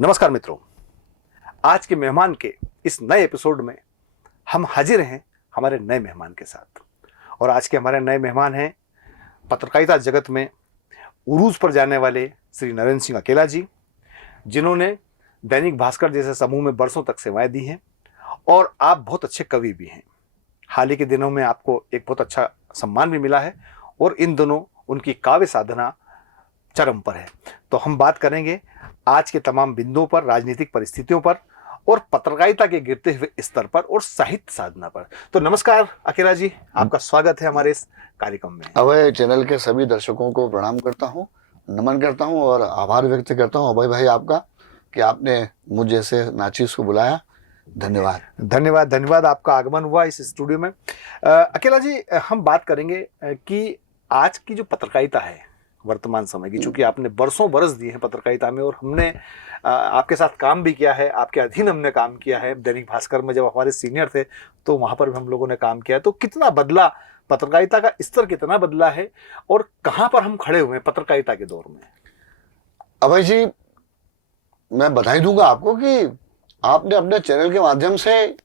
नमस्कार मित्रों, आज के मेहमान के इस नए एपिसोड में हम हाजिर हैं हमारे नए मेहमान के साथ। और आज के हमारे नए मेहमान हैं पत्रकारिता जगत में उरूज पर जाने वाले श्री नरेंद्र सिंह अकेला जी, जिन्होंने दैनिक भास्कर जैसे समूह में बरसों तक सेवाएं दी हैं और आप बहुत अच्छे कवि भी हैं। हाल ही के दिनों में आपको एक बहुत अच्छा सम्मान भी मिला है और इन दिनों उनकी काव्य साधना चरम पर है। तो हम बात करेंगे आज के तमाम बिंदुओं पर, राजनीतिक परिस्थितियों पर और पत्रकारिता के गिरते हुए स्तर पर और साहित्य साधना पर। तो नमस्कार अकेला जी, आपका स्वागत है हमारे इस कार्यक्रम में। अभय चैनल के सभी दर्शकों को प्रणाम करता हूँ, नमन करता हूँ और आभार व्यक्त करता हूँ अभय भाई आपका कि आपने मुझ जैसे नाचीज को बुलाया। धन्यवाद धन्यवाद धन्यवाद, आपका आगमन हुआ इस स्टूडियो में। अकेला जी, हम बात करेंगे कि आज की जो पत्रकारिता है वर्तमान समय की, चूंकि आपने बरसों बरस दिए हैं पत्रकारिता में और हमने आपके साथ काम भी किया है, आपके अधीन हमने काम किया है। दैनिक भास्कर में जब हमारे सीनियर थे तो वहां पर भी हम लोगों ने काम किया है। तो कितना बदला पत्रकारिता का स्तर, कितना बदला है और कहां पर हम खड़े हुए हैं पत्रकारिता के दौर में? अभय जी, मैं बधाई दूंगा आपको कि आपने अपने चैनल के माध्यम से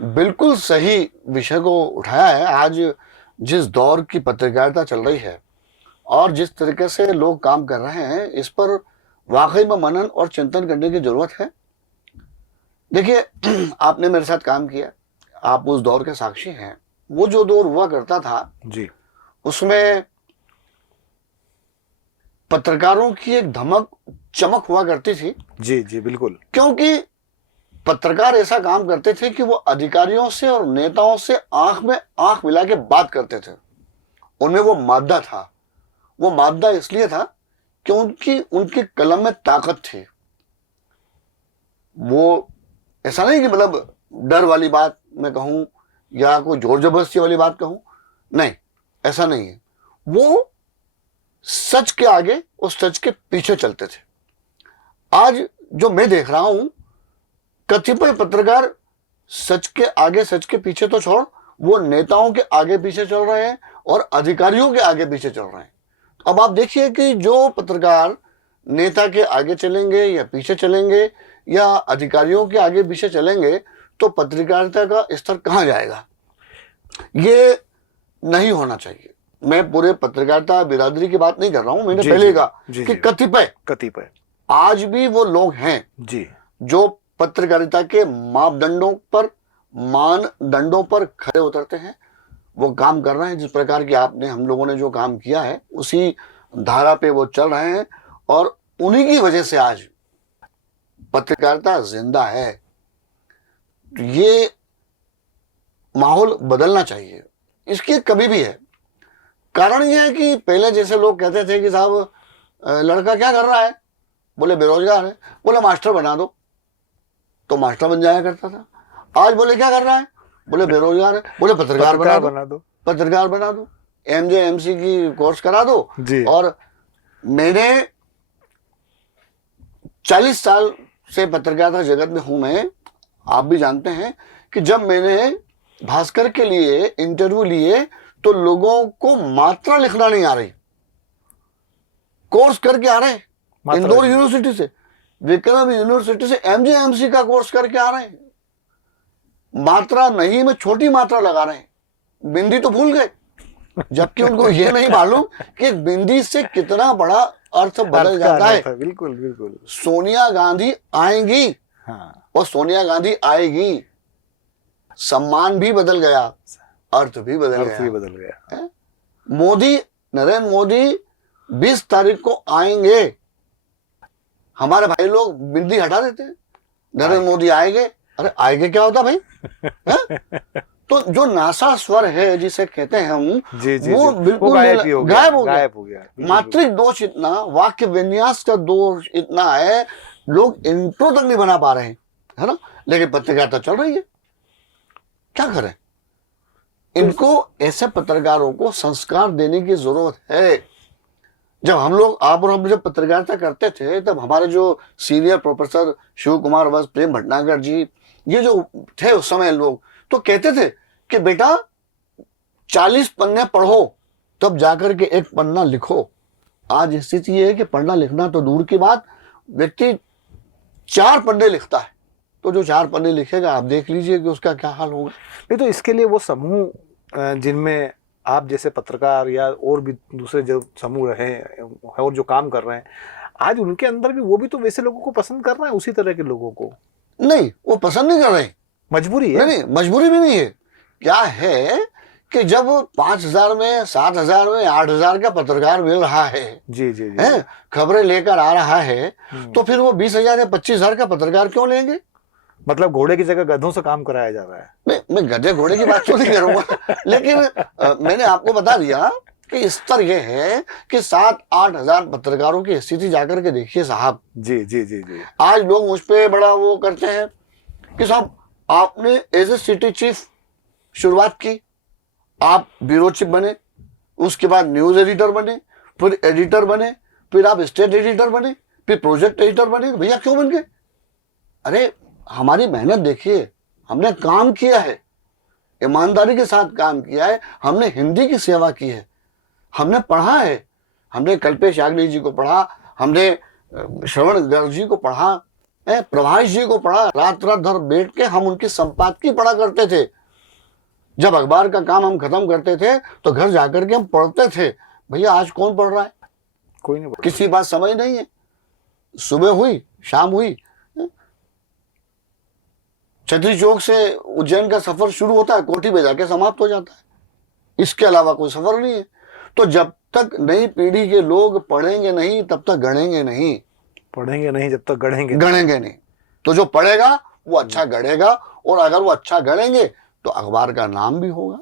बिल्कुल सही विषय को उठाया है। आज जिस दौर की पत्रकारिता चल रही है और जिस तरीके से लोग काम कर रहे हैं, इस पर वाकई में मनन और चिंतन करने की जरूरत है। देखिए, आपने मेरे साथ काम किया, आप उस दौर के साक्षी हैं। वो जो दौर हुआ करता था जी, उसमें पत्रकारों की एक धमक चमक हुआ करती थी। जी जी बिल्कुल। क्योंकि पत्रकार ऐसा काम करते थे कि वो अधिकारियों से और नेताओं से आंख में आंख मिला के बात करते थे। उनमें वो मादा था। वो मादा इसलिए था कि उनकी कलम में ताकत थी। वो ऐसा नहीं कि मतलब डर वाली बात मैं कहूं या कोई जोर जबरदस्ती वाली बात कहूं, नहीं, ऐसा नहीं है। वो सच के आगे और सच के पीछे चलते थे। आज जो मैं देख रहा हूं, कतिपय पत्रकार सच के आगे सच के पीछे तो छोड़, वो नेताओं के आगे पीछे चल रहे हैं और अधिकारियों के आगे पीछे चल रहे हैं। अब आप देखिए कि जो पत्रकार नेता के आगे चलेंगे या पीछे चलेंगे या अधिकारियों के आगे पीछे चलेंगे तो पत्रकारिता का स्तर कहां जाएगा? ये नहीं होना चाहिए। मैं पूरे पत्रकारिता बिरादरी की बात नहीं कर रहा हूं। मैंने पहले कहा कि कतिपय आज भी वो लोग हैं जी जो पत्रकारिता के मानदंडों पर खरे उतरते हैं। वो काम कर रहे हैं जिस प्रकार की आपने हम लोगों ने जो काम किया है उसी धारा पे वो चल रहे हैं और उन्हीं की वजह से आज पत्रकारिता जिंदा है। तो ये माहौल बदलना चाहिए, इसकी कमी भी है। कारण ये है कि पहले जैसे लोग कहते थे कि साहब लड़का क्या कर रहा है, बोले बेरोजगार है, बोले मास्टर बना दो, तो मास्टर बन जाया करता था। आज बोले क्या कर रहा है, बोले बेरोजगार है, बोले पत्रकार बना दो, पत्रकार बना दो, एमजे की कोर्स करा दो जी। और मैंने 40 साल से पत्रकारिता जगत में हूं मैं। आप भी जानते हैं कि जब मैंने भास्कर के लिए इंटरव्यू लिए तो लोगों को मात्रा लिखना नहीं आ रही, कोर्स करके आ रहे हैं। इंदौर यूनिवर्सिटी से, विक्रम यूनिवर्सिटी से एमजे का कोर्स करके आ रहे हैं। मात्रा नहीं में छोटी मात्रा लगा रहे हैं, बिंदी तो भूल गए, जबकि उनको ये नहीं मालूम कि बिंदी से कितना बड़ा अर्थ बदल जाता है। बिल्कुल बिल्कुल। सोनिया गांधी आएंगी, हाँ, और सोनिया गांधी आएगी, सम्मान भी बदल गया, अर्थ भी बदल गया। नरेंद्र मोदी 20 तारीख को आएंगे। हमारे भाई लोग बिंदी हटा देते हैं, नरेंद्र मोदी आएंगे। अरे आएंगे क्या होता भाई? तो जो नासा स्वर है जिसे कहते हैं हम, वो बिल्कुल गायब हो गया। मात्रिक दोष इतना, वाक्य विन्यास का दोष इतना है, लोग इंट्रो तक नहीं बना पा रहे हैं, है ना। लेकिन पत्रकारिता चल रही है, क्या करें? इनको ऐसे पत्रकारों को संस्कार देने की जरूरत है। जब हम लोग, आप और हम जब पत्रकारिता करते थे, तब हमारे जो सीनियर प्रोफेसर शिव कुमार वत्स, प्रेम भटनागर जी, ये जो थे उस समय लोग, तो कहते थे कि बेटा 40 पन्ने पढ़ो तब जाकर के एक पन्ना लिखो। आज स्थिति ये है कि पढ़ना लिखना तो दूर की बात, व्यक्ति 4 पन्ने लिखता है, तो जो 4 पन्ने लिखेगा आप देख लीजिए कि उसका क्या हाल होगा। नहीं तो इसके लिए वो समूह जिनमें आप जैसे पत्रकार या और भी दूसरे जो समूह रहे हैं और जो काम कर रहे हैं, आज उनके अंदर भी वो भी तो वैसे लोगों को पसंद कर रहे हैं, उसी तरह के लोगों को। नहीं, वो पसंद नहीं कर रहे, मजबूरी है। नहीं, मजबूरी भी नहीं है। क्या है कि जब 5,000 में, 7,000 में, 8,000 का पत्रकार मिल रहा है, जी जी जी, है खबरें लेकर आ रहा है, तो फिर वो 20,000 या 25,000 का पत्रकार क्यों लेंगे? मतलब घोड़े की जगह गधों से काम कराया जा रहा है। मैं गधे घोड़े की बात तो नहीं करूंगा, लेकिन मैंने आपको बता दिया कि स्तर यह है कि 7-8 हजार पत्रकारों की स्थिति जाकर के देखिए साहब। जी जी जी जी, आज लोग मुझ पे बड़ा वो करते हैं कि साहब आपने एज ए सिटी चीफ शुरुआत की, आप ब्यूरो चीफ बने, उसके बाद न्यूज एडिटर बने, फिर एडिटर बने, फिर आप स्टेट एडिटर बने, फिर प्रोजेक्ट एडिटर बने। भैया क्यों बन गए? अरे हमारी मेहनत देखिए, हमने काम किया है, ईमानदारी के साथ काम किया है, हमने हिंदी की सेवा की है, हमने पढ़ा है, हमने कल्पेश याग्निक जी को पढ़ा, हमने श्रवण गर्ग जी को पढ़ा, प्रभाष जी को पढ़ा, रात रात भर बैठ के हम उनकी संपादकी पढ़ा करते थे। जब अखबार का काम हम खत्म करते थे तो घर जाकर के हम पढ़ते थे। भैया आज कौन पढ़ रहा है? कोई नहीं, किसी बात समय नहीं है। सुबह हुई, शाम हुई, छतरी चौक से उज्जैन का सफर शुरू होता है, कोठी पे जाके समाप्त हो जाता है, इसके अलावा कोई सफर नहीं है। तो जब तक नई पीढ़ी के लोग पढ़ेंगे नहीं तब तक गढ़ेंगे नहीं, पढ़ेंगे नहीं जब तक गढ़ेंगे नहीं। तो जो पढ़ेगा वो अच्छा गढ़ेगा, और अगर वो अच्छा गढ़ेंगे तो अखबार का नाम भी होगा।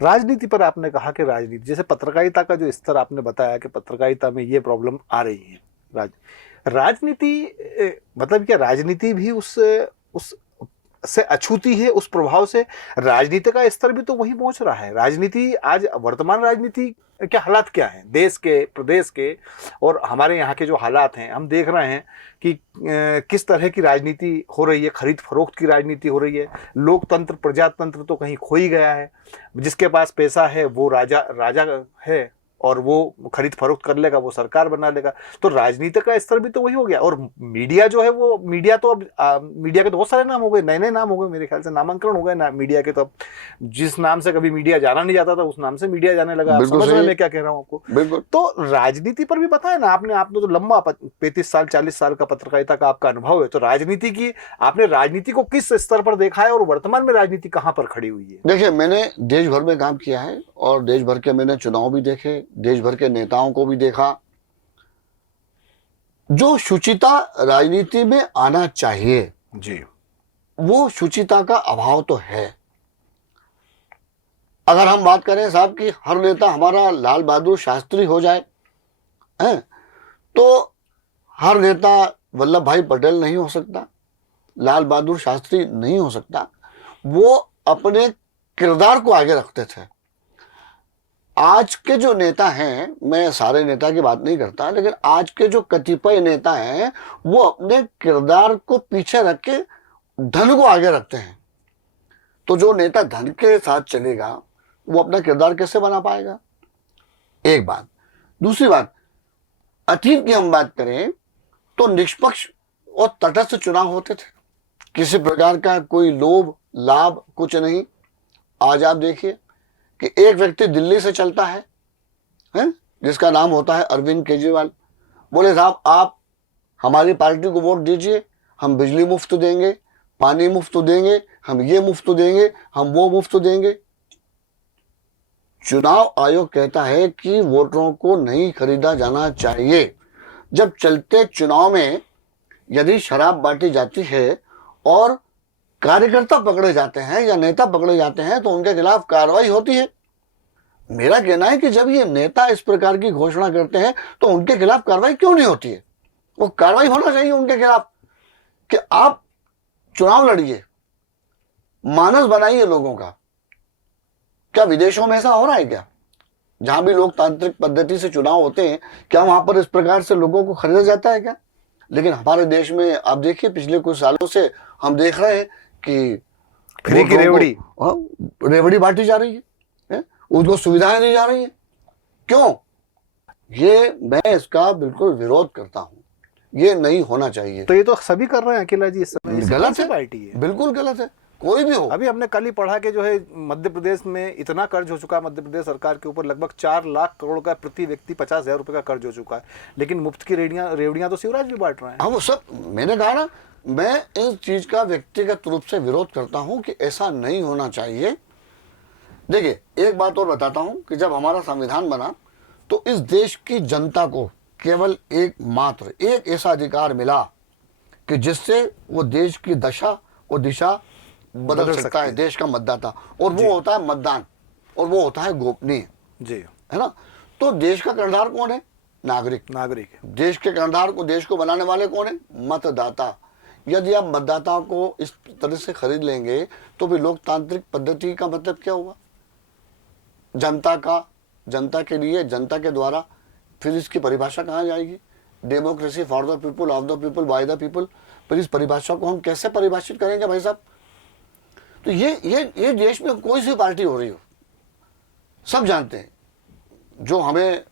राजनीति पर आपने कहा कि राजनीति, जैसे पत्रकारिता का जो स्तर आपने बताया कि पत्रकारिता में ये प्रॉब्लम आ रही है, राजनीति मतलब क्या राजनीति भी उस से अछूती है, उस प्रभाव से राजनीति का स्तर भी तो वही पहुंच रहा है। राजनीति आज वर्तमान राजनीति के हालात क्या हैं, देश के, प्रदेश के और हमारे यहाँ के जो हालात हैं, हम देख रहे हैं कि किस तरह की राजनीति हो रही है, खरीद फरोख्त की राजनीति हो रही है। लोकतंत्र, प्रजातंत्र तो कहीं खो ही गया है। जिसके पास पैसा है वो राजा है और वो खरीद फरोख्त कर लेगा, वो सरकार बना लेगा। तो राजनीति का स्तर भी तो वही हो गया। और मीडिया जो है वो मीडिया तो अब मीडिया के तो बहुत सारे नाम हो गए, नए नए नाम हो गए, मेरे ख्याल से नामांकन हो गए ना मीडिया के। तो अब जिस नाम से कभी मीडिया जाना नहीं जाता था उस नाम से मीडिया जाने लगा। आप समझ रहे हैं मैं क्या कह रहा हूँ आपको? तो राजनीति पर भी पता है ना, आपने तो लंबा 35 साल 40 साल का पत्रकारिता का आपका अनुभव है। तो राजनीति की आपने राजनीति को किस स्तर पर देखा है और वर्तमान में राजनीति कहाँ पर खड़ी हुई है? देखिए, मैंने देश भर में काम किया है और देश भर के मैंने चुनाव भी देखे, देश भर के नेताओं को भी देखा। जो शुचिता राजनीति में आना चाहिए जी, वो शुचिता का अभाव तो है। अगर हम बात करें साहब कि हर नेता हमारा लाल बहादुर शास्त्री हो जाए, है तो हर नेता वल्लभ भाई पटेल नहीं हो सकता, लाल बहादुर शास्त्री नहीं हो सकता। वो अपने किरदार को आगे रखते थे। आज के जो नेता हैं, मैं सारे नेता की बात नहीं करता, लेकिन आज के जो कतिपय नेता हैं वो अपने किरदार को पीछे रख के धन को आगे रखते हैं। तो जो नेता धन के साथ चलेगा वो अपना किरदार कैसे बना पाएगा? एक बात। दूसरी बात, अतीत की हम बात करें तो निष्पक्ष और तटस्थ चुनाव होते थे, किसी प्रकार का कोई लोभ लाभ कुछ नहीं। आज आप देखिए कि एक व्यक्ति दिल्ली से चलता है, जिसका नाम होता है अरविंद केजरीवाल। बोले साहब आप हमारी पार्टी को वोट दीजिए, हम बिजली मुफ्त देंगे, पानी मुफ्त देंगे, हम ये मुफ्त देंगे, हम वो मुफ्त देंगे। चुनाव आयोग कहता है कि वोटरों को नहीं खरीदा जाना चाहिए। जब चलते चुनाव में यदि शराब बांटी जाती है और कार्यकर्ता पकड़े जाते हैं या नेता पकड़े जाते हैं तो उनके खिलाफ कार्रवाई होती है। मेरा कहना है कि जब ये नेता इस प्रकार की घोषणा करते हैं तो उनके खिलाफ कार्रवाई क्यों नहीं होती है? वो कार्रवाई होना चाहिए उनके खिलाफ कि आप चुनाव लड़िए, मानस बनाइए लोगों का। क्या विदेशों में ऐसा हो रहा है क्या? जहां भी लोकतांत्रिक पद्धति से चुनाव होते हैं, क्या वहां पर इस प्रकार से लोगों को खरीदा जाता है क्या? लेकिन हमारे देश में आप देखिए पिछले कुछ सालों से हम देख रहे हैं कि फ्री की रेवड़ी बांटी जा रही है, उनको सुविधाएं दी जा रही है। क्यों? ये मैं इसका बिल्कुल विरोध करता हूं। ये नहीं होना चाहिए। तो ये तो सभी कर रहे हैं अकेला जी इस समय, गलत है, पार्टी है, बिल्कुल गलत है, कोई भी हो। अभी हमने कल ही पढ़ा कि जो है मध्य प्रदेश में इतना कर्ज हो चुका है, मध्य प्रदेश सरकार के ऊपर लगभग 4 लाख करोड़ का प्रति व्यक्ति 50,000 रुपए का कर्ज हो चुका है, लेकिन मुफ्त की रेवड़ियां तो शिवराज भी बांट रहे हैं। हाँ वो सब, मैंने कहा ना, मैं इस चीज का व्यक्तिगत रूप से विरोध करता हूं कि ऐसा नहीं होना चाहिए। देखिए एक बात और बताता हूं कि जब हमारा संविधान बना तो इस देश की जनता को केवल एकमात्र एक ऐसा अधिकार मिला कि जिससे वो देश की दशा और दिशा बदल सकता है, देश का मतदाता, और वो होता है मतदान, और वो होता है गोपनीय जी, है ना। तो देश का कर्णधार कौन है? नागरिक है। देश के कर्णधार को, देश को बनाने वाले कौन है? मतदाता। यदि आप मतदाताओं को इस तरह से खरीद लेंगे तो फिर लोकतांत्रिक पद्धति का मतलब क्या हुआ? जनता के लिए, जनता के द्वारा, फिर इसकी परिभाषा कहाँ जाएगी? Democracy for the people, of the people, by the people. फिर इस परिभाषा को हम कैसे परिभाषित करेंगे भाई साहब? तो ये देश में कोई सी पार्टी हो रही हो, सब जानते हैं, जो हमें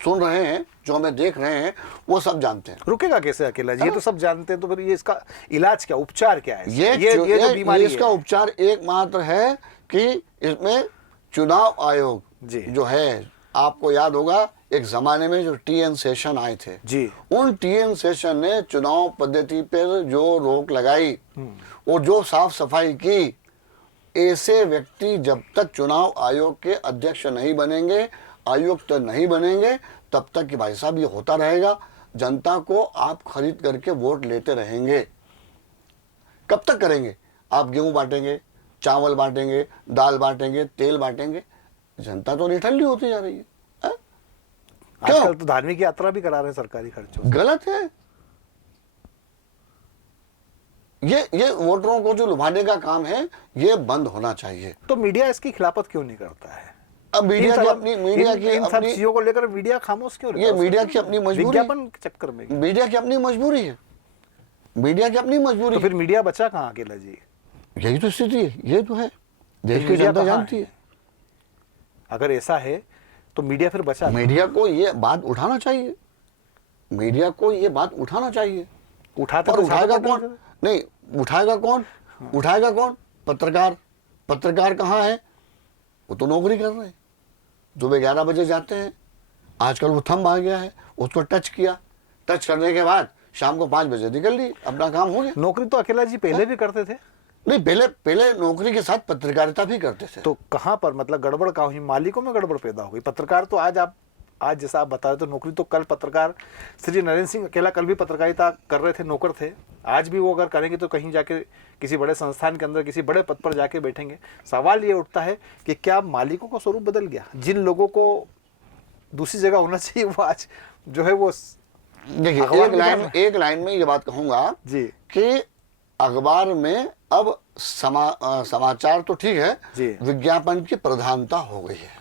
सुन रहे हैं, जो हमें देख रहे हैं, वो सब जानते हैं। रुकेगा कैसे अकेला जी? ये तो सब जानते हैं, तो फिर ये इसका इलाज क्या, उपचार क्या है? ये जो बीमारी, इसका उपचार एकमात्र है कि इसमें चुनाव आयोग जो है, आपको याद होगा एक जमाने में जो टी.एन. शेषन आए थे जी, उन टी.एन. शेषन ने चुनाव पद्धति पर जो रोक लगाई और जो साफ सफाई की, ऐसे व्यक्ति जब तक चुनाव आयोग के अध्यक्ष नहीं बनेंगे, आयुक्त नहीं बनेंगे, तब तक कि भाई साहब ये होता रहेगा। जनता को आप खरीद करके वोट लेते रहेंगे। कब तक करेंगे? आप गेहूं बांटेंगे, चावल बांटेंगे, दाल बांटेंगे, तेल बांटेंगे, जनता तो निठल्ली होती जा रही है। आजकल तो धार्मिक यात्रा भी करा रहे हैं सरकारी खर्चों। गलत है। ये वोटरों को जो लुभाने का काम है, ये बंद होना चाहिए। तो मीडिया इसकी खिलाफत क्यों नहीं करता है? अब मीडिया की अपनी चीजों को लेकर मीडिया खामोश क्यों रहता है? ये मीडिया की अपनी मजबूरी, विज्ञापन के चक्कर में मीडिया की अपनी मजबूरी है, मीडिया की अपनी मजबूरी। तो फिर मीडिया बचा कहाँ अकेला जी? यही तो स्थिति है, ये तो है, देश की जनता जानती है। अगर ऐसा है तो मीडिया फिर बचा? मीडिया को ये बात उठाना चाहिए, मीडिया को ये बात उठाना चाहिए। उठाते और उठाएगा कौन? नहीं, उठाएगा कौन? उठाएगा कौन? पत्रकार। पत्रकार कहाँ है? वो तो नौकरी कर रहे हैं, सुबह 11 बजे जाते हैं। आजकल वो थंब आ गया है, उसको टच किया, टच करने के बाद शाम को 5 बजे निकल ली, अपना काम हो गया। नौकरी तो अकेला जी पहले भी करते थे? नहीं, पहले नौकरी के साथ पत्रकारिता भी करते थे। तो कहाँ पर मतलब गड़बड़ कहाँ हुई? मालिकों में गड़बड़ पैदा हो गई। पत्रकार तो आज जैसा आप बता रहे तो नौकरी तो कल पत्रकार श्री नरेंद्र सिंह अकेला कल भी पत्रकारिता कर रहे थे, नौकर थे। आज भी वो अगर करेंगे तो कहीं जाके किसी बड़े संस्थान के अंदर किसी बड़े पद पर जाके बैठेंगे। सवाल ये उठता है कि क्या मालिकों का स्वरूप बदल गया? जिन लोगों को दूसरी जगह होना चाहिए वो आज जो है वो, देखिए एक लाइन में ये बात कहूंगा जी कि अखबार में अब समाचार तो ठीक है, विज्ञापन की प्रधानता हो गई है।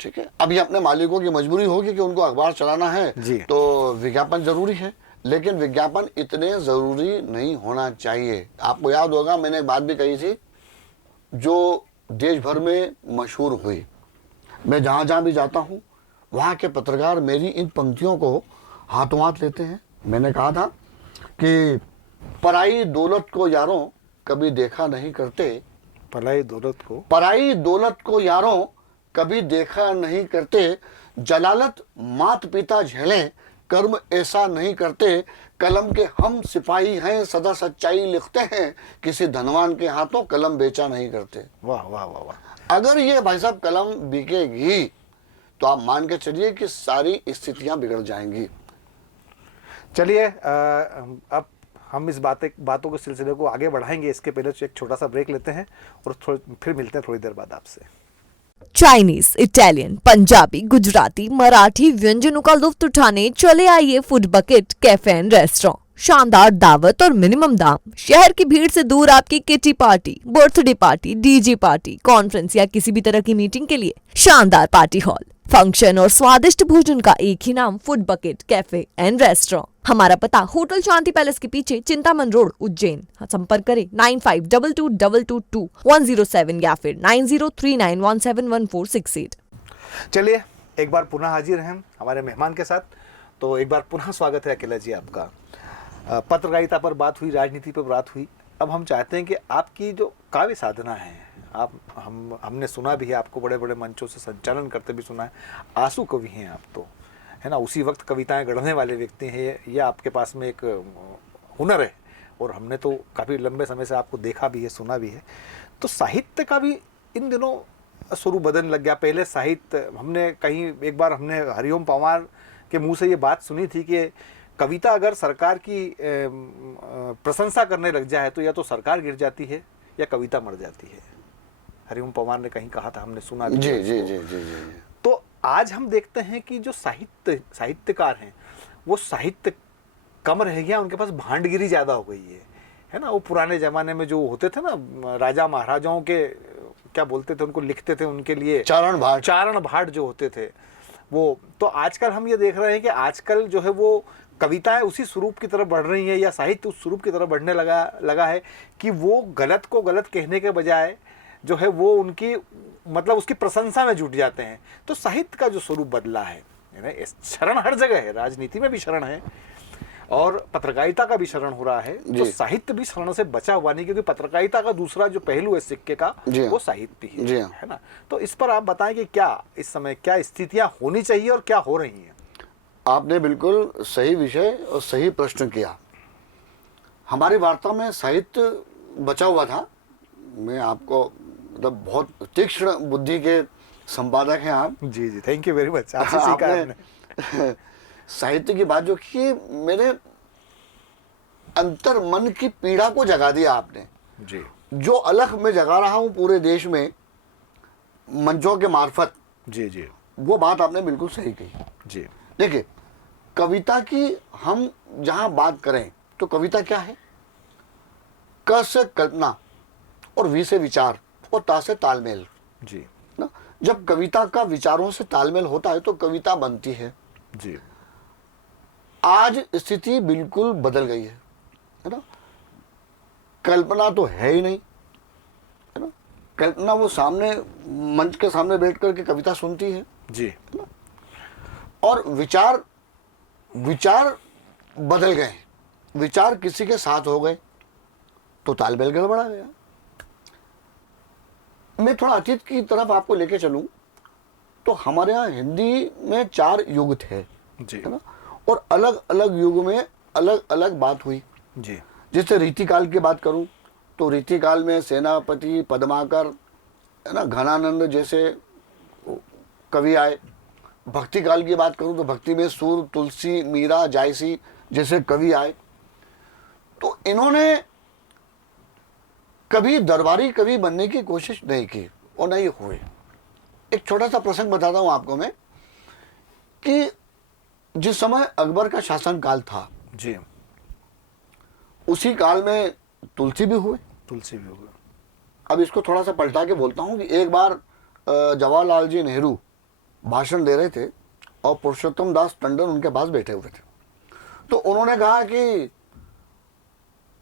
ठीक है, अब ये अपने मालिकों की मजबूरी होगी कि उनको अखबार चलाना है तो विज्ञापन जरूरी है, लेकिन विज्ञापन इतने जरूरी नहीं होना चाहिए। आपको याद होगा मैंने एक बात भी कही थी जो देश भर में मशहूर हुई। मैं जहां जहां भी जाता हूं वहां के पत्रकार मेरी इन पंक्तियों को हाथों हाथ लेते हैं। मैंने कहा था कि पराई दौलत को यारों कभी देखा नहीं करते, पराई दौलत को यारों कभी देखा नहीं करते, जलालत मात पिता झेले कर्म ऐसा नहीं करते, कलम के हम सिपाही हैं सदा सच्चाई लिखते हैं, किसी धनवान के हाथों कलम बेचा नहीं करते। वाह वाह वाह वाह। अगर ये भाई साहब कलम बिकेगी तो आप मान के चलिए कि सारी स्थितियां बिगड़ जाएंगी। चलिए अब हम इस बातों के सिलसिले को आगे बढ़ाएंगे। इसके पहले एक छोटा सा ब्रेक लेते हैं और फिर मिलते हैं थोड़ी देर बाद आपसे। चाइनीज, इटालियन, पंजाबी, गुजराती, मराठी व्यंजनों का लुत्फ उठाने चले आइए food bucket cafe and restaurant. शानदार दावत और मिनिमम दाम। शहर की भीड़ से दूर आपकी kitty party, birthday party, DJ party, conference या किसी भी तरह की मीटिंग के लिए शानदार पार्टी हॉल, फंक्शन और स्वादिष्ट भोजन का एक ही नाम, food bucket cafe and restaurant. हमारा पता होटल शांति पैलेस के पीछे, चिंतामन रोड, उज्जैन। संपर्क करें 9522222107 या फिर 9039171468। चलिए एक बार पुनः हाजिर हैं हमारे मेहमान के साथ। तो एक बार पुनः स्वागत है अकेला जी आपका। पत्रकारिता पर बात हुई, राजनीति पर बात हुई। अब हम चाहते हैं कि आपकी जो काव्य साधना है, आप हमने सुना भी है आपको, बड़े बड़े मंचों से संचालन करते भी सुना है। आंसू कवि हैं आप तो, है ना, उसी वक्त कविताएं गढ़ने वाले व्यक्ति हैं। ये आपके पास में एक हुनर है और हमने तो काफ़ी लंबे समय से आपको देखा भी है, सुना भी है। तो साहित्य का भी इन दिनों स्वरूप बदलने लग गया। पहले साहित्य, हमने कहीं एक बार हमने हरिओम पंवार के मुंह से ये बात सुनी थी कि कविता अगर सरकार की प्रशंसा करने लग जाए तो या तो सरकार गिर जाती है या कविता मर जाती है। हरिओम पंवार ने कहीं कहा था, हमने सुना भी। जी जी जी जी जी। तो आज हम देखते हैं कि जो साहित्यकार हैं वो साहित्य कम रह गया, उनके पास भांडगिरी ज़्यादा हो गई है ना। वो पुराने ज़माने में जो होते थे ना, राजा महाराजाओं के क्या बोलते थे, उनको लिखते थे, उनके लिए चारण भाट जो होते थे वो। तो आजकल हम ये देख रहे हैं कि आजकल जो है वो कविताएं उसी स्वरूप की तरफ बढ़ रही हैं, या साहित्य उस स्वरूप की तरफ बढ़ने लगा है कि वो गलत को गलत कहने के बजाय जो है वो उनकी मतलब उसकी प्रशंसा में जुट जाते हैं। तो साहित्य का जो स्वरूप बदला है ना, शरण हर जगह है, राजनीति में भी शरण है और पत्रकारिता का भी शरण हो रहा है। तो साहित्य भी शरण से बचा हुआ नहीं, क्योंकि पत्रकारिता का दूसरा जो पहलू है सिक्के का वो साहित्य ही है ना। तो इस पर आप बताएं कि क्या इस समय क्या स्थितियां होनी चाहिए और क्या हो रही हैं। आपने बिल्कुल सही विषय और सही प्रश्न किया। हमारी वार्ता में साहित्य बचा हुआ था। मैं आपको मतलब बहुत तीक्ष्ण बुद्धि के संपादक हैं आप। जी जी, थैंक यू वेरी मच। आपसे सीखा आपने। साहित्य की बात जो की, मेरे अंतर मन की पीड़ा को जगा दिया आपने जी। जो अलख में जगा रहा हूं पूरे देश में मंचों के मार्फत। जी जी, वो बात आपने बिल्कुल सही कही जी। देखिए, कविता की हम जहां बात करें तो कविता क्या है? क से कल्पना और वी से विचार और ता से तालमेल जी ना। जब कविता का विचारों से तालमेल होता है तो कविता बनती है जी। आज स्थिति बिल्कुल बदल गई है ना। कल्पना तो है ही नहीं, है ना। कल्पना वो सामने मंच के सामने बैठ करके कविता सुनती है जी, है ना। और विचार बदल गए, विचार किसी के साथ हो गए तो तालमेल गड़बड़ा गया। मैं थोड़ा अतीत की तरफ आपको लेके चलूं तो हमारे यहाँ हिंदी में 4 युग थे जी, है ना। और अलग अलग युग में अलग अलग बात हुई जी। जैसे रीतिकाल की बात करूं तो रीतिकाल में सेनापति, पद्माकर, है ना, घनानंद जैसे कवि आए। भक्ति काल की बात करूं तो भक्ति में सूर, तुलसी, मीरा, जायसी जैसे कवि आए। तो इन्होंने कभी दरबारी कवि बनने की कोशिश नहीं की और नहीं हुए। एक छोटा सा प्रसंग बताता हूं आपको मैं कि जिस समय अकबर का शासन काल था जी, उसी काल में तुलसी भी हुए। अब इसको थोड़ा सा पलटा के बोलता हूं कि एक बार जवाहरलाल जी नेहरू भाषण दे रहे थे और पुरुषोत्तम दास टंडन उनके पास बैठे हुए थे। तो उन्होंने कहा कि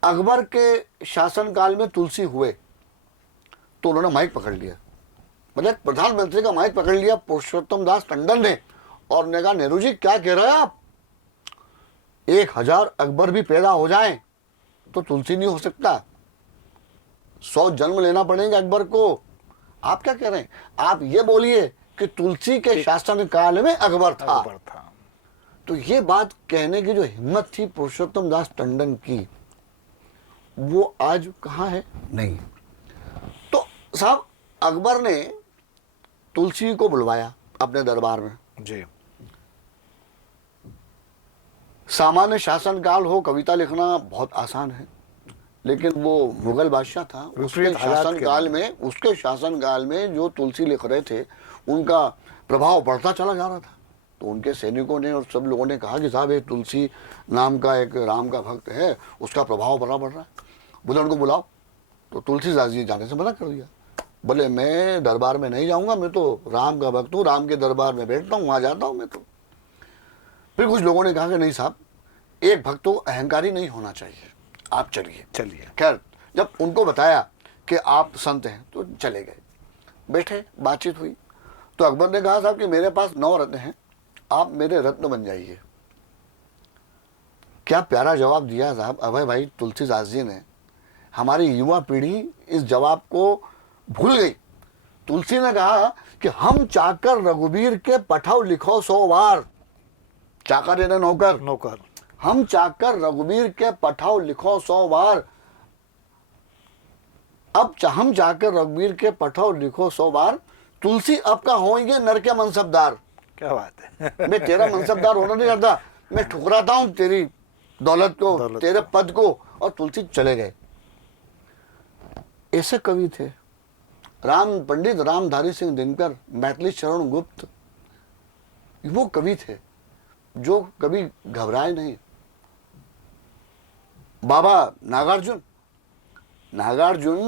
अकबर के शासन काल में तुलसी हुए। तो उन्होंने माइक पकड़ लिया, मतलब प्रधानमंत्री का माइक पकड़ लिया पुरुषोत्तम दास टंडन ने, और ने कहा, नेहरू जी क्या कह रहे हैं आप? 1000 अकबर भी पैदा हो जाएं तो तुलसी नहीं हो सकता। 100 जन्म लेना पड़ेगा अकबर को। आप क्या कह रहे हैं? आप ये बोलिए कि तुलसी के शासन काल में अकबर था। तो ये बात कहने की जो हिम्मत थी पुरुषोत्तम दास टंडन की, वो आज कहाँ है? नहीं। तो साहब, अकबर ने तुलसी को बुलवाया अपने दरबार में जी। सामान्य शासन काल हो, कविता लिखना बहुत आसान है, लेकिन वो मुगल बादशाह था, उसके शासन काल में जो तुलसी लिख रहे थे उनका प्रभाव बढ़ता चला जा रहा था। तो उनके सैनिकों ने और सब लोगों ने कहा कि साहब, एक तुलसी नाम का एक राम का भक्त है, उसका प्रभाव बढ़ रहा है, बोले उनको बुलाओ। तो तुलसीदास जी जाने से मना कर दिया। बोले मैं दरबार में नहीं जाऊंगा, मैं तो राम का भक्त हूँ, राम के दरबार में बैठता हूँ, वहां जाता हूँ मैं तो। फिर कुछ लोगों ने कहा कि नहीं साहब, एक भक्त तो अहंकारी नहीं होना चाहिए, आप चलिए। खैर, जब उनको बताया कि आप संत हैं तो चले गए, बैठे, बातचीत हुई। तो अकबर ने कहा साहब कि मेरे पास 9 रत्न हैं, आप मेरे रत्न बन जाइए। क्या प्यारा जवाब दिया साहब अभय भाई तुलसीदास जी ने। हमारी युवा पीढ़ी इस जवाब को भूल गई। तुलसी ने कहा कि हम चाकर रघुवीर के पठाव लिखो 100 बार। चाकर यानी नौकर, नौकर। हम चाकर रघुवीर के पठाव लिखो 100 बार। अब हम चाकर रघुवीर के पठाव लिखो 100 बार। तुलसी अब का होंगे नर के मनसबदार। क्या बात है। मैं तेरा मनसबदार होना नहीं चाहता, मैं ठुकराता हूं तेरी दौलत को, तेरे पद को। और तुलसी चले गए। ऐसे कवि थे पंडित रामधारी सिंह दिनकर, मैथिली शरण गुप्त। वो कवि थे जो कभी घबराए नहीं। बाबा नागार्जुन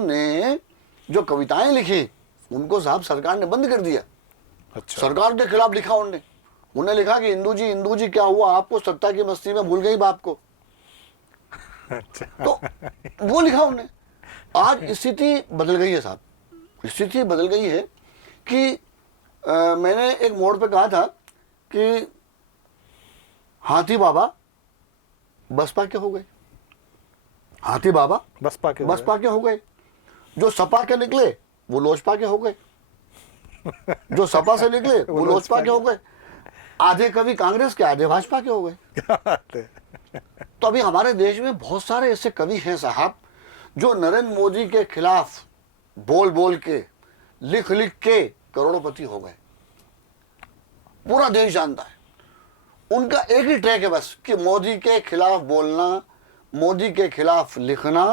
ने जो कविताएं लिखी उनको साहब सरकार ने बंद कर दिया। अच्छा। सरकार के खिलाफ लिखा उन्हें लिखा कि इंदू जी क्या हुआ आपको, सत्ता की मस्ती में भूल गई बाप को। अच्छा। तो वो लिखा उन्हें। आज स्थिति बदल गई है साहब। स्थिति बदल गई है कि मैंने एक मोड़ पे कहा था कि हाथी बाबा बसपा के हो गए। हाथी बाबा बसपा के हो गए। जो सपा के निकले वो लोजपा के हो गए। जो सपा से निकले वो लोजपा के हो गए। आधे कवि कांग्रेस के, आधे भाजपा के हो गए। तो अभी हमारे देश में बहुत सारे ऐसे कवि हैं साहब जो नरेंद्र मोदी के खिलाफ बोल बोल के, लिख लिख के करोड़पति हो गए। पूरा देश जानता है। उनका एक ही ट्रैक है बस कि मोदी के खिलाफ बोलना, मोदी के खिलाफ लिखना।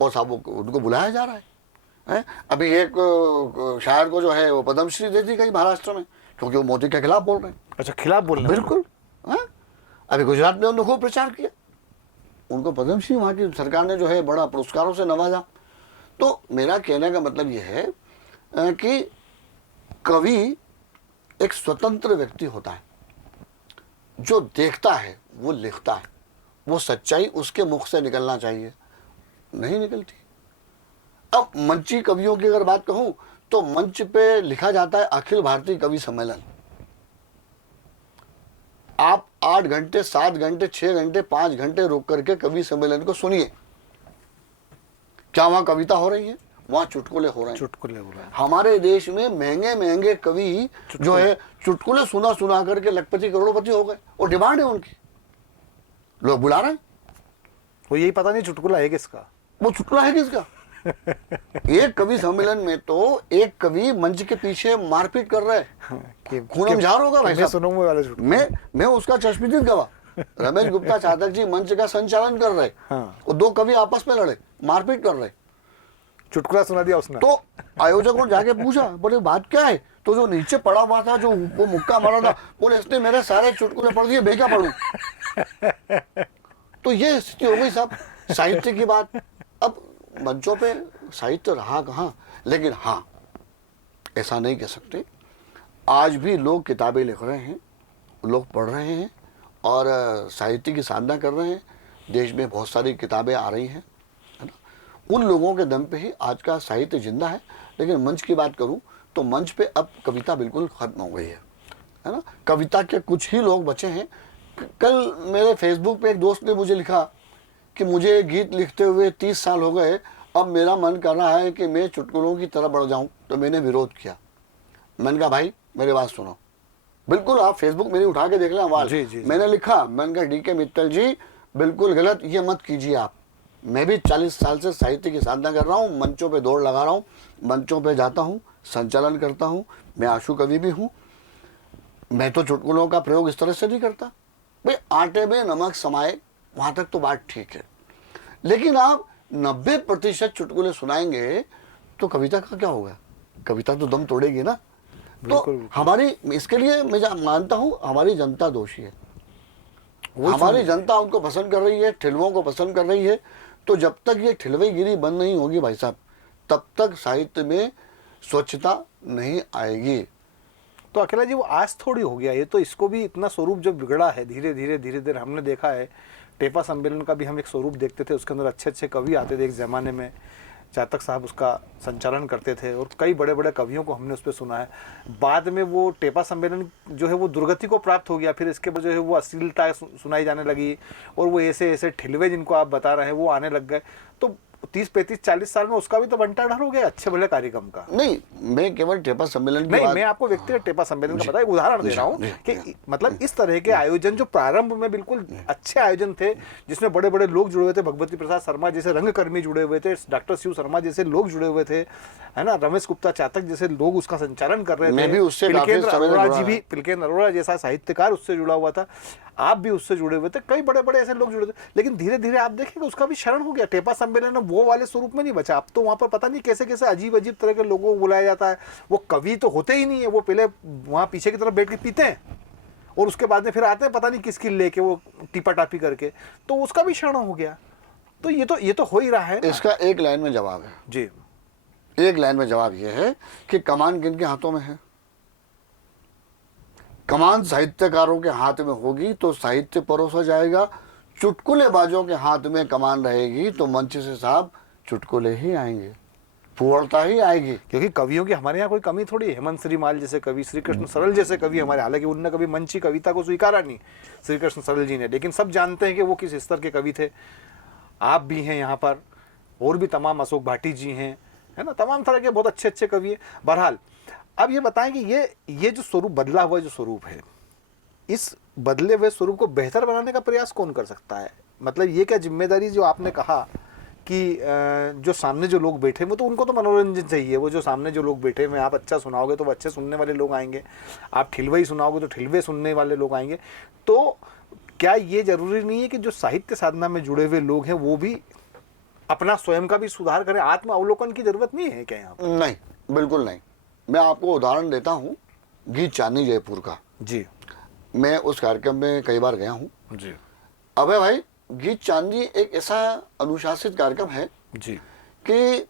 और साहब उनको बुलाया जा रहा है। अभी एक शायर को जो है वो पद्मश्री दे दी गई महाराष्ट्र में, क्योंकि वो मोदी के खिलाफ बोल रहे हैं। अच्छा, खिलाफ बोल रहे हैं। बिल्कुल। अभी गुजरात में उन्होंने खूब प्रचार किया, उनको पद्मश्री वहाँ की सरकार ने जो है बड़ा पुरस्कारों से नवाजा। तो मेरा कहने का मतलब यह है कि कवि एक स्वतंत्र व्यक्ति होता है। जो देखता है वो लिखता है, वो सच्चाई उसके मुख से निकलना चाहिए, नहीं निकलती। अब मंची कवियों की अगर बात कहूं तो मंच पे लिखा जाता है अखिल भारतीय कवि सम्मेलन। आप 8 घंटे, 7 घंटे, 6 घंटे, 5 घंटे रुक करके कवि सम्मेलन को सुनिए। क्या वहां कविता हो रही है? वहां चुटकुले हो रहे हैं। चुटकुले हो रहे हैं। हमारे देश में महंगे महंगे कवि जो है चुटकुले सुना सुना करके लखपति करोड़पति हो गए। और डिमांड है उनकी, लोग बुला रहे हैं। वो यही पता नहीं चुटकुला है किसका, वो चुटकुला है किसका। एक कवि सम्मेलन में तो एक कवि मंच के पीछे मारपीट कर रहे हैं। खूनमझार होगा भाई साहब। मैं उसका चश्मदीद गवाह। रमेश गुप्ता चातक जी मंच का संचालन कर रहे। और 2 कवि आपस में लड़े, मारपीट कर रहे। चुटकुला सुना दिया उसने। तो आयोजकों ने जाके पूछा, बोले बात क्या है? तो जो नीचे पड़ा हुआ था, जो वो मुक्का मारा था, बोले इसने मेरे सारे चुटकुले पढ़ दिए, मैं क्या पढ़ूं। तो ये स्थिति हो गई साहब साहित्य की बात। अब मंचों पे साहित्य रहा कहाँ, लेकिन हाँ ऐसा नहीं कह सकते। आज भी लोग किताबें लिख रहे हैं, लोग पढ़ रहे हैं और साहित्य की साधना कर रहे हैं। देश में बहुत सारी किताबें आ रही हैं, है ना। उन लोगों के दम पे ही आज का साहित्य जिंदा है। लेकिन मंच की बात करूं तो मंच पे अब कविता बिल्कुल खत्म हो गई है ना। कविता के कुछ ही लोग बचे हैं। कल मेरे फेसबुक पे एक दोस्त ने मुझे लिखा कि मुझे गीत लिखते हुए 30 साल हो गए, अब मेरा मन कर रहा है कि मैं चुटकुलों की तरह बढ़ जाऊं। तो मैंने विरोध किया। मैंने कहा भाई मेरी बात सुनो, बिल्कुल आप फेसबुक मेरी उठा के देख लें आवाज। मैंने लिखा, मैंने कहा DK मित्तल जी बिल्कुल गलत ये मत कीजिए आप। मैं भी 40 साल से साहित्य की साधना कर रहा हूँ, मंचों पे दौड़ लगा रहा हूँ, मंचों पे जाता हूँ, संचालन करता हूँ, मैं आशु कवि भी हूँ। मैं तो चुटकुलों का प्रयोग इस तरह से नहीं करता। भाई आटे में नमक समाए वहां तक तो बात ठीक है, लेकिन आप 90% चुटकुले सुनाएंगे तो कविता का क्या होगा? कविता तो दम तोड़ेगी ना। तो हमारी, इसके लिए मैं मानता हूं हमारी जनता दोषी है। हमारी जनता उनको पसंद कर रही है, ठिलवों को पसंद कर रही है। तो जब तक ये ठिलवेगिरी बंद नहीं होगी भाई साहब, तब तक साहित्य में स्वच्छता नहीं आएगी। तो अकेला जी वो आज थोड़ी हो गया, ये तो इसको भी इतना स्वरूप जो बिगड़ा है धीरे धीरे हमने देखा है। टेपा सम्मेलन का भी हम एक स्वरूप देखते थे, उसके अंदर अच्छे अच्छे कवि आते थे एक ज़माने में। चातक साहब उसका संचालन करते थे और कई बड़े बड़े कवियों को हमने उस पर सुना है। बाद में वो टेपा सम्मेलन जो है वो दुर्गति को प्राप्त हो गया, फिर इसके बाद जो है वो अश्लीलता सुनाई जाने लगी और वो ऐसे ऐसे ठिलवे जिनको आप बता रहे हैं वो आने लग गए। तो 30, 35, 40 साल में उसका भी तो बंटाढार हो गया अच्छे भले कार्यक्रम का। नहीं, मैं केवल टेपा सम्मेलन की नहीं, बात, मैं आपको व्यक्तिगत टेपा सम्मेलन का पता है, उदाहरण दे रहा हूँ कि मतलब इस तरह के आयोजन जो प्रारंभ में बिल्कुल अच्छे आयोजन थे, जिसमें बड़े बड़े लोग जुड़े हुए थे, भगवती प्रसाद शर्मा जैसे रंगकर्मी जुड़े हुए थे, डॉक्टर शिव शर्मा जैसे लोग जुड़े हुए थे, है ना, रमेश गुप्ता चातक जैसे लोग उसका संचालन कर रहे थे। मैं भी उससे पिलकेंद्र काफी समय अरोड़ा जुड़ा जी भी, है। पिलकेंद्र अरोड़ा जैसा साहित्यकार उससे जुड़ा हुआ था, आप भी उससे जुड़े हुए थे, कई बड़े बड़े ऐसे लोग जुड़े थे। लेकिन धीरे धीरे आप देखेंगे उसका भी शरण हो गया। टेपा सम्मेलन वो वाले स्वरूप में नहीं बचा। अब तो वहां पर पता नहीं कैसे कैसे अजीब अजीब तरह के लोगों को बुलाया जाता है। वो कवि तो होते ही नहीं है, वो पहले वहां पीछे की तरफ बैठ के पीते हैं और उसके बाद में फिर आते हैं पता नहीं किसकी लेके वो टीपा टापी करके, तो उसका भी शरण हो गया। तो ये तो हो ही रहा है ना। इसका एक लाइन में जवाब है जी, एक लाइन में जवाब यह है कि कमान किनके हाथों में है? कमान साहित्यकारों के हाथ में होगी तो साहित्य परोसा जाएगा, चुटकुलेबाजों के हाथ में कमान रहेगी तो मंच से साहब चुटकुले ही आएंगे, पूर्णता ही आएगी। क्योंकि कवियों की हमारे यहाँ कोई कमी थोड़ी है। हेमंत श्रीमाल जैसे कवि, श्री कृष्ण सरल जैसे कवि हमारे, हालांकि उनने कभी मंची कविता को स्वीकारा नहीं श्री कृष्ण सरल जी ने, लेकिन सब जानते हैं कि वो किस स्तर के कवि थे। आप भी हैं यहाँ पर, और भी तमाम, अशोक भाटी जी हैं, है ना, तमाम तरह के बहुत अच्छे अच्छे कवि हैं। बहरहाल अब ये बताएं कि ये जो स्वरूप बदला हुआ जो स्वरूप है, इस बदले हुए स्वरूप को बेहतर बनाने का प्रयास कौन कर सकता है? मतलब ये क्या जिम्मेदारी, जो आपने कहा कि जो सामने जो लोग बैठे वो तो उनको तो मनोरंजन चाहिए, वो जो सामने जो लोग बैठे हुए, आप अच्छा सुनाओगे तो वो अच्छे सुनने वाले लोग आएंगे, आप ठिलवे ही सुनाओगे तो ठिलवे सुनने वाले लोग आएंगे। तो क्या ये जरूरी नहीं है कि जो साहित्य साधना में जुड़े हुए लोग हैं वो भी अपना स्वयं का भी सुधार करें? आत्म अवलोकन की जरूरत नहीं है क्या यहाँ पर? नहीं, बिल्कुल नहीं। मैं आपको उदाहरण देता हूँ गीत चांदनी जयपुर का। जी, मैं उस कार्यक्रम में कई बार गया हूँ। जी, अबे भाई, गीत चांदनी एक ऐसा अनुशासित कार्यक्रम है जी, कि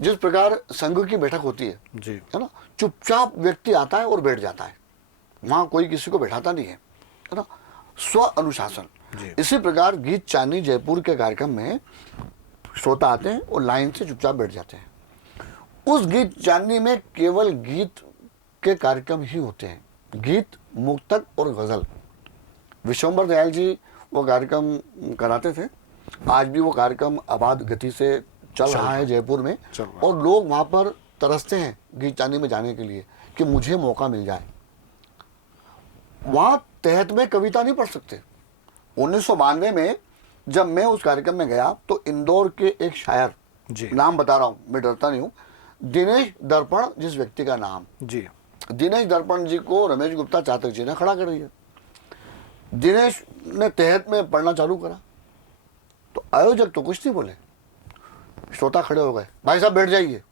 जिस प्रकार संघ की बैठक होती जी, है ना, चुपचाप व्यक्ति आता है और बैठ जाता है, वहाँ कोई किसी को बैठाता नहीं है ना, स्व अनुशासन। जी। इसी प्रकार गीत चांदनी जयपुर के कार्यक्रम में श्रोता आते हैं और लाइन से चुपचाप बैठ जाते हैं। उस गीत चांदनी में केवल गीत के कार्यक्रम ही होते हैं, गीत, मुक्तक और गजल। विश्वम्बर दयाल जी वो कार्यक्रम कराते थे। आज भी वो कार्यक्रम आबाद गति से चल रहा है जयपुर में, और लोग वहाँ पर तरसते हैं गीत चांदनी में जाने के लिए कि मुझे मौका मिल जाए। वहाँ तहत में कविता नहीं पढ़ सकते। 1992 में जब मैं उस कार्यक्रम में गया तो इंदौर के एक शायर, नाम बता रहा हूँ, मैं डरता नहीं हूँ, दिनेश दर्पण जिस व्यक्ति का नाम, जी, दिनेश दर्पण जी को रमेश गुप्ता चातक जी ने खड़ा कर दिया। दिनेश ने तहत में पढ़ना चालू करा तो आयोजक तो कुछ नहीं बोले, श्रोता खड़े हो गए, भाई साहब बैठ जाइए,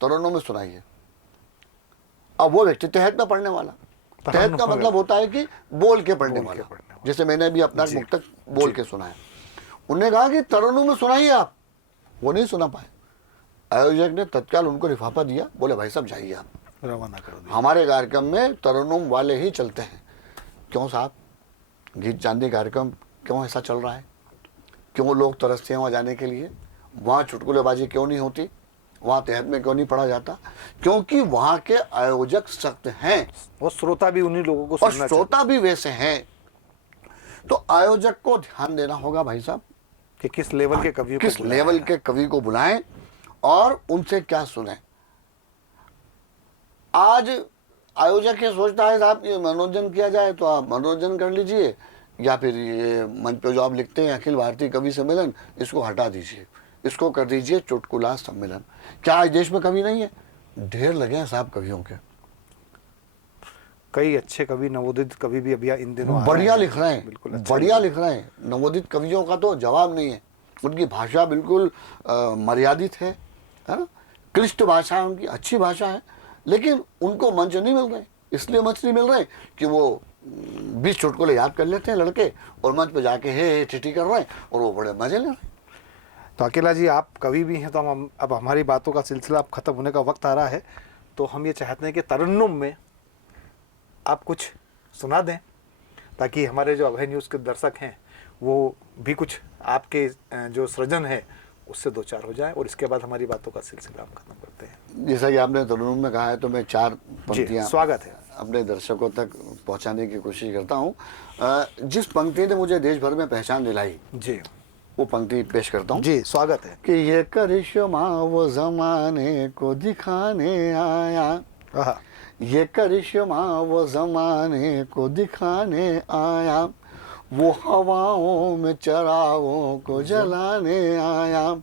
तरन्नुम में सुनाइए। अब वो व्यक्ति तहत में पढ़ने वाला, तहत का मतलब होता है कि बोल के पढ़ने वाला, जैसे मैंने भी अपना मुक्तक बोल के सुनाया। उन्होंने कहा कि तरन्नुम में सुनाइए आप, वो नहीं सुना पाए। आयोजक ने तत्काल उनको लिफाफा दिया, बोले भाई साहब जाइए, आप रवाना कर दिया। हमारे कार्यक्रम में तरन्नुम वाले ही चलते हैं। क्यों साहब, गीत चांदनी कार्यक्रम क्यों ऐसा चल रहा है? क्यों लोग तरसते हैं वहाँ जाने के लिए? वहाँ चुटकुलेबाजी क्यों नहीं होती? वहाँ तहत में क्यों नहीं पढ़ा जाता? क्योंकि वहाँ के आयोजक सख्त हैं और श्रोता भी उन्हीं लोगों को और सुनना श्रोता भी वैसे हैं। तो आयोजक को ध्यान देना होगा भाई साहब कि किस लेवल के कवि, किस लेवल के कवि को बुलाएं और उनसे क्या सुने। आज आयोजक ये सोचता है साहब ये मनोरंजन किया जाए तो आप मनोरंजन कर लीजिए, या फिर ये मंच पे जो आप लिखते हैं अखिल भारतीय कवि सम्मेलन, इसको हटा दीजिए, इसको कर दीजिए चुटकुला सम्मेलन। क्या आज देश में कवि नहीं है? ढेर लगे हैं साहब कवियों के, कई अच्छे कवि, नवोदित कवि भी अभी इन दिनों बढ़िया लिख रहे हैं, बिल्कुल अच्छा बढ़िया लिख रहे हैं। नवोदित कवियों का तो जवाब नहीं है, उनकी भाषा बिल्कुल मर्यादित है ना, क्लिष्ट भाषा है उनकी, अच्छी भाषा है, लेकिन उनको मंच नहीं मिल रहे। इसलिए मंच नहीं मिल रहे कि वो 20 चुटकुले याद कर लेते हैं लड़के और मंच पे जाके हे ठिठी कर रहे हैं और वो बड़े मजे ले रहे हैं। तो अकेला जी आप कवि भी हैं, तो हम अब हमारी बातों का सिलसिला अब खत्म होने का वक्त आ रहा है, तो हम ये चाहते हैं कि तरन्नुम में आप कुछ सुना दें ताकि हमारे जो अभय न्यूज़ के दर्शक हैं वो भी कुछ आपके जो सृजन है उससे दो चार हो जाए और इसके बाद हमारी बातों का सिलसिला हम खत्म करते हैं। जैसा कि आपने तरुण में कहा है, तो मैं 4 जी, पंक्तियां स्वागत है। अपने दर्शकों तक पहुंचाने की कोशिश करता हूं। जिस पंक्ति ने मुझे देश भर में पहचान दिलाई, जी वो पंक्ति पेश करता हूं जी, स्वागत है। कि ये करिश्मा वो जमाने को दिखाने आया, आहा, ये करिश्मा वो जमाने को दिखाने आया, वो हवाओं में चरागों को जलाने आया,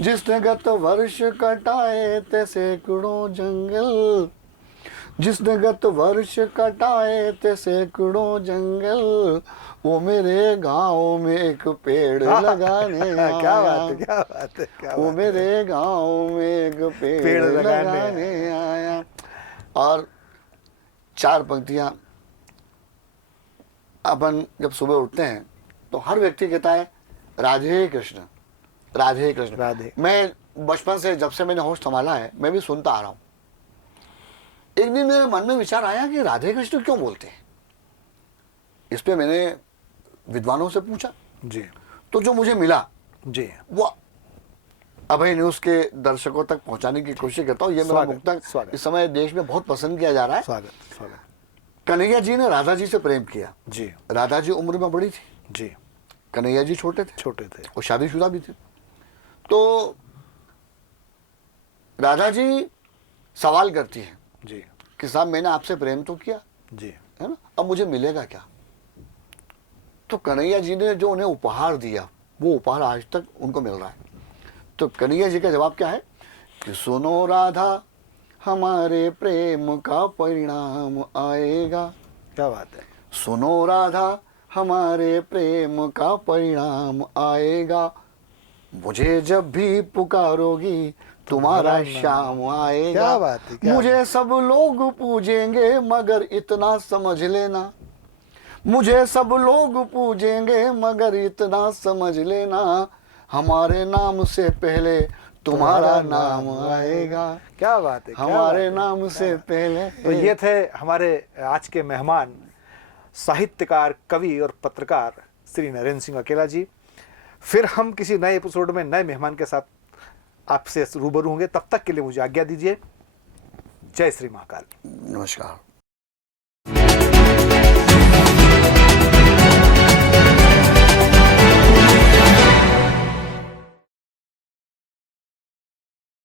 जिसने गत वर्ष कटाए थे सैकड़ों जंगल, जिसने गत वर्ष कटाए थे सैकड़ों जंगल, वो मेरे गांव में एक पेड़ लगाने आया। क्या बात है, क्या बात है, क्या वो बात है। मेरे गांव में एक पेड़ लगाने आया। और 4 पंक्तियां, अपन जब सुबह उठते हैं तो हर व्यक्ति कहता है राधे कृष्ण, राधे कृष्ण। राधे। मैं बचपन से, जब से मैंने होश संभाला है, मैं भी सुनता आ रहा हूं। एक दिन मेरे मन में विचार आया कि राधे कृष्ण क्यों बोलते हैं। इस पे मैंने विद्वानों से पूछा, जी तो जो मुझे मिला जी, वो अभय न्यूज के दर्शकों तक पहुंचाने की कोशिश करता हूँ। ये मेरा स्वागत, मुक्तक स्वागत। इस समय देश में बहुत पसंद किया जा रहा है। स्वागत स्वागत। कन्हैया जी ने राधा जी से प्रेम किया। जी राधा जी उम्र में बड़ी थी, जी, कन्हैया जी छोटे थे छोटे थे। और शादीशुदा भी थे। तो राधा जी सवाल करती है जी कि साहब मैंने आपसे प्रेम तो किया जी, है ना, अब मुझे मिलेगा क्या। तो कन्हैया जी ने जो उन्हें उपहार दिया, वो उपहार आज तक उनको मिल रहा है। तो कन्हैया जी का जवाब क्या है कि सुनो राधा हमारे प्रेम का परिणाम आएगा, क्या बात है। सुनो राधा हमारे प्रेम का परिणाम आएगा, मुझे जब भी पुकारोगी तुम्हारा शाम आएगा। क्या बात है, क्या मुझे सब लोग पूजेंगे मगर इतना समझ लेना, मुझे सब लोग पूजेंगे मगर इतना समझ लेना, हमारे नाम से पहले तुम्हारा नाम आएगा। क्या बात है, क्या बात हमारे है। नाम से पहले। तो ये थे हमारे आज के मेहमान, साहित्यकार, कवि और पत्रकार श्री नरेंद्र सिंह अकेला जी। फिर हम किसी नए एपिसोड में नए मेहमान के साथ आपसे रूबरू होंगे। तब तक के लिए मुझे आज्ञा दीजिए। जय श्री महाकाल। नमस्कार।